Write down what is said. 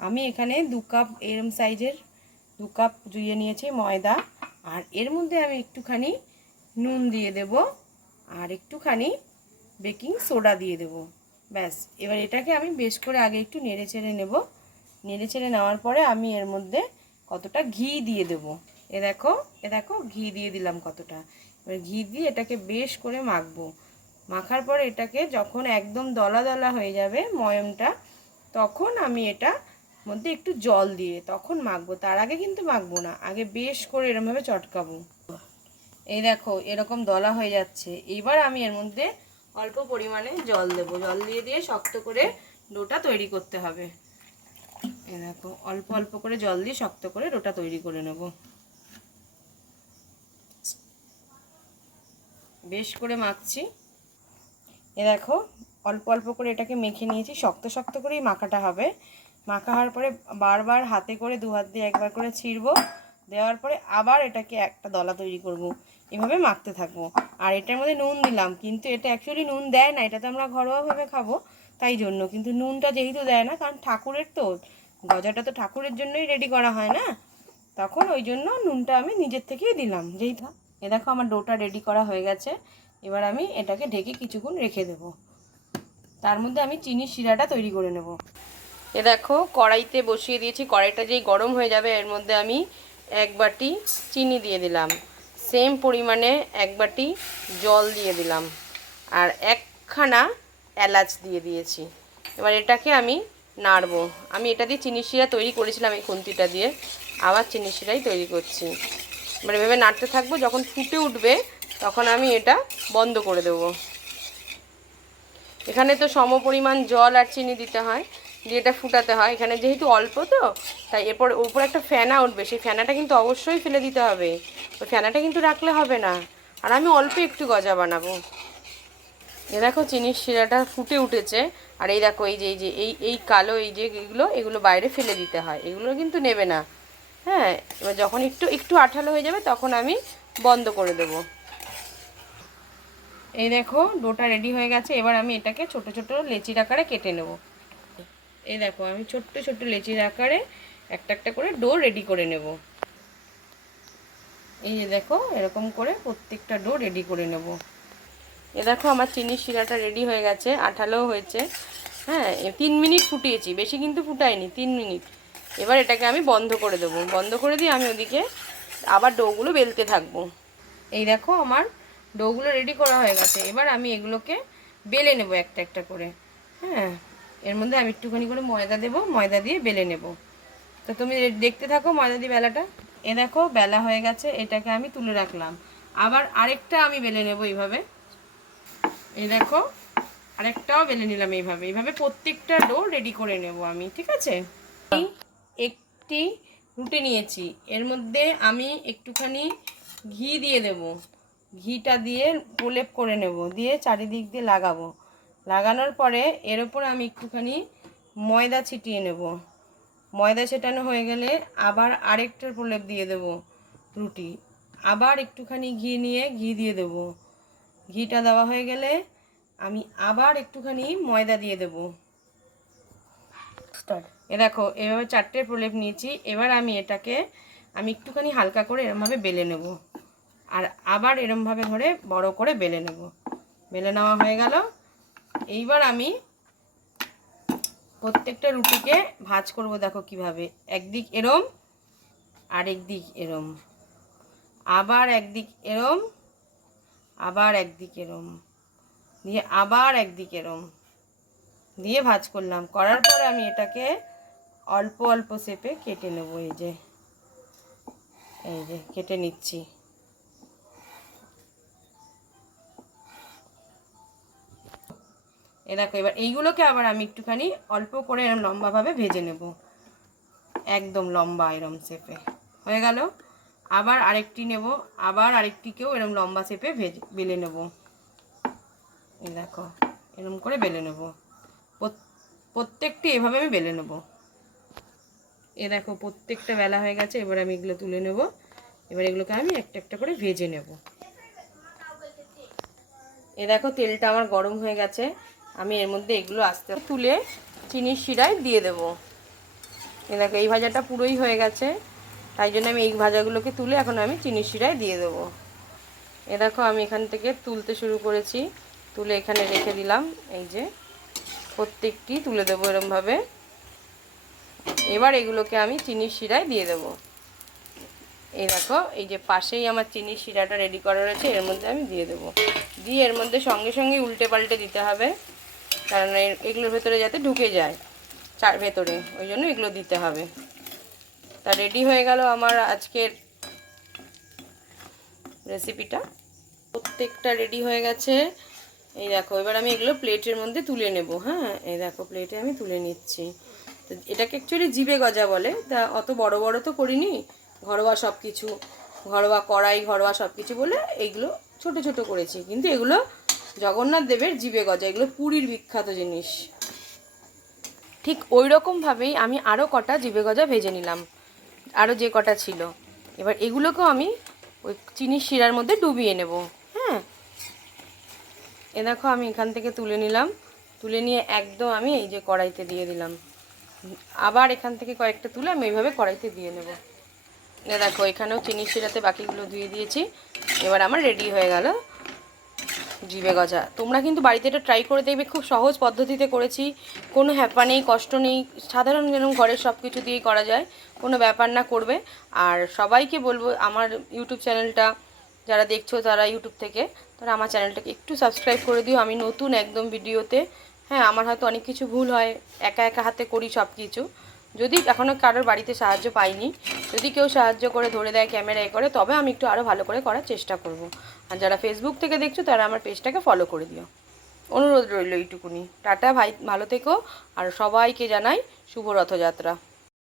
আমি এখানে 2 কাপ এরম সাইজের 2 কাপ জুইয়ে নিয়েছি ময়দা, আর এর মধ্যে আমি একটুখানি নুন দিয়ে দেব আর একটুখানি বেকিং সোডা দিয়ে দেব। ব্যাস, এবার এটাকে আমি বেশ করে আগে একটু নেড়ে চেড়ে নেব। নেড়ে চেড়ে নেওয়ার পরে আমি এর মধ্যে কতটা ঘি দিয়ে দেব। এ দেখো ঘি দিয়ে দিলাম কতটা। এবার ঘি দিয়ে এটাকে বেশ করে মাখবো। মাখার পরে এটাকে যখন একদম দলা দলা হয়ে যাবে ময়মটা, তখন আমি এটা মধ্যে একটু জল দিয়ে তখন মাখবো। তার আগে কিন্তু মাখবো না, আগে বেশ করে এরমভাবে চটকাবো। এই দেখো এরকম দলা হয়ে যাচ্ছে। এবার আমি এর মধ্যে অল্প পরিমাণে জল দেবো। জল দিয়ে দিয়ে শক্ত করে ডোটা তৈরি করতে হবে। এই দেখো অল্প অল্প করে জল দিয়ে শক্ত করে ডোটা তৈরি করে নেব। বেশ করে মাখছি। এ দেখো অল্প অল্প করে এটাকে মেখে নিয়েছি। শক্ত শক্ত করেই মাখাটা হবে। মাখা হওয়ার পরে বারবার হাতে করে 2 হাত দিয়ে একবার করে ছিঁড়বো। দেওয়ার পরে আবার এটাকে একটা দলা তৈরি করব। এভাবে মাখতে থাকবো। আর এটার মধ্যে নুন দিলাম, কিন্তু এটা অ্যাকচুয়ালি নুন দেয় না, এটা তো আমরা ঘরোয়াভাবে খাবো তাই জন্য। কিন্তু নুনটা যেহেতু দেয় না, কারণ ঠাকুরের তো গজাটা তো ঠাকুরের জন্যই রেডি করা হয় না, তখন ওই জন্য নুনটা আমি নিজের থেকেই দিলাম। যেহেতু এ দেখো আমার ডোটা রেডি করা হয়ে গেছে। এবার আমি এটাকে ঢেকে কিছুক্ষণ রেখে দেব। তার মধ্যে আমি চিনির শিরাটা তৈরি করে নেব। এ দেখো কড়াইতে বসিয়ে দিয়েছি। কড়াইটা যেই গরম হয়ে যাবে এর মধ্যে আমি 1 বাটি চিনি দিয়ে দিলাম। সেম পরিমাণে 1 বাটি জল দিয়ে দিলাম। আর 1খানা এলাচ দিয়ে দিয়েছি। এবার এটাকে আমি নাড়বো। আমি এটা দিয়ে চিনির শিরা তৈরি করেছিলাম এই খুন্তিটা দিয়ে, আবার চিনির শিরাই তৈরি করছি। এবার এভাবে নাড়তে থাকবো। যখন ফুটে উঠবে তখন আমি এটা বন্ধ করে দেবো। এখানে তো সম পরিমাণ জল আর চিনি দিতে হয়, দিয়ে এটা ফুটাতে হয়। এখানে যেহেতু অল্প তো তাই এরপর উপরে একটা ফেনা উঠবে, সেই ফেনাটা কিন্তু অবশ্যই ফেলে দিতে হবে। ওই ফেনাটা কিন্তু রাখলে হবে না। আর আমি অল্প একটু গজা বানাবো। এ দেখো চিনির শিরাটা ফুটে উঠেছে। আর এই দেখো এই কালো এগুলো বাইরে ফেলে দিতে হয়, এগুলো কিন্তু নেবে না। হ্যাঁ, এবার যখন একটু একটু আঠালো হয়ে যাবে তখন আমি বন্ধ করে দেবো। এই দেখো ডোটা রেডি হয়ে গেছে। এবার আমি এটাকে ছোট ছোট লেচির আকারে কেটে নেব। এই দেখো আমি ছোট্ট ছোট্ট লেচির আকারে একটা একটা করে ডো রেডি করে নেব। এই যে দেখো এরকম করে প্রত্যেকটা ডো রেডি করে নেব। এ দেখো আমার চিনির শিরাটা রেডি হয়ে গেছে, আঠালোও হয়েছে। হ্যাঁ, 3 মিনিট ফুটিয়েছি, বেশি কিন্তু ফুটাইনি, 3 মিনিট। এবার এটাকে আমি বন্ধ করে দেবো। বন্ধ করে দিয়ে আমি ওদিকে আবার ডোগুলো বেলতে থাকবো। এই দেখো আমার ডোগুলো রেডি করা হয়ে গেছে। এবার আমি এগুলোকে বেলে নেব একটা একটা করে। হ্যাঁ, এর মধ্যে আমি একটুখানি করে ময়দা দেবো, ময়দা দিয়ে বেলে নেব। তো তুমি দেখতে থাকো ময়দা দিয়ে বেলাটা। এ দেখো বেলা হয়ে গেছে, এটাকে আমি তুলে রাখলাম। আবার আরেকটা আমি বেলে নেব এইভাবে। এই দেখো আরেকটাও বেলে নিলাম এইভাবে। এইভাবে প্রত্যেকটা ডো রেডি করে নেব আমি, ঠিক আছে? একটি রুটি নিয়েছি, এর মধ্যে আমি একটুখানি ঘি দিয়ে দেব। ঘিটা দিয়ে প্রলেপ করে নেব, দিয়ে চারিদিক দিয়ে লাগাবো। লাগানোর পরে এর ওপর আমি একটুখানি ময়দা ছিটিয়ে নেব। ময়দা ছেটানো হয়ে গেলে আবার আরেকটার প্রলেপ দিয়ে দেব রুটি। আবার একটুখানি ঘি নিয়ে ঘি দিয়ে দেব। ঘিটা দেওয়া হয়ে গেলে আমি আবার একটুখানি ময়দা দিয়ে দেব। এ দেখো এভাবে 4টে প্রলেপ নিয়েছি। এবার আমি এটাকে একটুখানি হালকা করে এরমভাবে বেলে নেব। আর আবার এরমভাবে ধরে বড় করে বেলে নেব। বেলে নেওয়া হয়ে গেল। এইবার আমি প্রত্যেকটা রুটিকে ভাঁজ করব। দেখো কিভাবে, একদিক এরম আরেক দিক এরম, আবার একদিক এরম, আবার একদিক এরম, দিয়ে আবার একদিক এরম দিয়ে ভাঁজ করলাম। করার পরে আমি এটাকে অল্প অল্প শেপে কেটে নেব। এই যে কেটে নিচ্ছি। এ দেখো এবার এইগুলোকে আবার আমি একটুখানি অল্প করে এরম লম্বাভাবে ভেজে নেব, একদম লম্বা এরম শেপে। হয়ে গেল। আবার আরেকটি নেব, আবার আরেকটিকেও এরম লম্বা শেপে বেলে নেব। এই দেখো এরম করে বেলে নেব। প্রত্যেকটি এভাবে আমি বেলে নেব। এ দেখো প্রত্যেকটা বেলা হয়ে গেছে। এবার আমি এগুলো তুলে নেব। এবার এগুলোকে আমি একটা একটা করে ভেজে নেব। এ দেখো তেলটা আমার গরম হয়ে গেছে। আমি এর মধ্যে এগুলো আস্তে আস্তে তুলে চিনির শিরায় দিয়ে দেব। দেখো এই ভাজাটা পুরোই হয়ে গেছে, তাই জন্য আমি এই ভাজাগুলোকে তুলে এখন আমি চিনির শিরায় দিয়ে দেবো। দেখো আমি এখান থেকে তুলতে শুরু করেছি, তুলে এখানে রেখে দিলাম। এই যে প্রত্যেকটি তুলে দেবো এরমভাবে। এবার এগুলোকে আমি চিনির শিরায় দিয়ে দেবো। এই দেখো এই যে পাশেই আমার চিনির শিরাটা রেডি করা রয়েছে, এর মধ্যে আমি দিয়ে দেবো। দিয়ে এর মধ্যে সঙ্গে সঙ্গে উল্টে পাল্টে দিতে হবে, কারণ এগুলোর ভেতরে যাতে ঢুকে যায় চার ভেতরে, ওই জন্য এগুলো দিতে হবে। তা রেডি হয়ে গেল আমার আজকের রেসিপিটা, প্রত্যেকটা রেডি হয়ে গেছে। এই দেখো এবার আমি এগুলো প্লেটের মধ্যে তুলে নেব। হ্যাঁ, এই দেখো প্লেটে আমি তুলে নিচ্ছি। তো এটাকে অ্যাকচুয়ালি জিভে গজা বলে। তা অত বড় বড় তো করিনি, ঘরোয়া সব কিছু, ঘরোয়া কড়াই, ঘরোয়া সব কিছু বলে এইগুলো ছোট ছোট করেছি। কিন্তু এগুলো জগন্নাথ দেবের জিভে গজা, এগুলো পুরীর বিখ্যাত জিনিস। ঠিক ওই রকমভাবেই আমি আরও কটা জিভে গজা ভেজে নিলাম, আরও যে কটা ছিল। এবার এগুলোকেও আমি ওই চিনির শিরার মধ্যে ডুবিয়ে নেব। হ্যাঁ, এ দেখো আমি এখান থেকে তুলে নিলাম, তুলে নিয়ে একদম আমি এই যে কড়াইতে দিয়ে দিলাম। আবার এখান থেকে কয়েকটা তুলে আমি এইভাবে কড়াইতে দিয়ে নেব। দেখো এখানেও চিনির শিরাতে বাকিগুলো ধুয়ে দিয়েছি। এবার আমার রেডি হয়ে গেল জিভে গজা। তোমরা কিন্তু বাড়িতে এটা ট্রাই করে দেখবে, খুব সহজ পদ্ধতিতে করেছি, কোনো হ্যাপা নেই, কষ্ট নেই, সাধারণ যেরকম ঘরের সব কিছু দিয়েই করা যায়, কোনো ব্যাপার না করবে। আর সবাইকে বলবো আমার ইউটিউব চ্যানেলটা যারা দেখছো তারা ইউটিউব থেকে, তারা আমার চ্যানেলটাকে একটু সাবস্ক্রাইব করে দিও। আমি নতুন একদম ভিডিওতে। হ্যাঁ, আমার হয়তো অনেক কিছু ভুল হয়, একা একা হাতে করি সব কিছু, যদি এখনও কারোর বাড়িতে সাহায্য পাইনি, যদি কেউ সাহায্য করে ধরে দেয়, ক্যামেরা করে, তবে আমি একটু আরও ভালো করে করার চেষ্টা করব। আর যারা ফেসবুক থেকে দেখছো তারা আমার পেজটাকে ফলো করে দিও, অনুরোধ রইল এইটুকুনি। টাটা, ভালো থেকো, আর সবাইকে জানাই শুভ রথযাত্রা।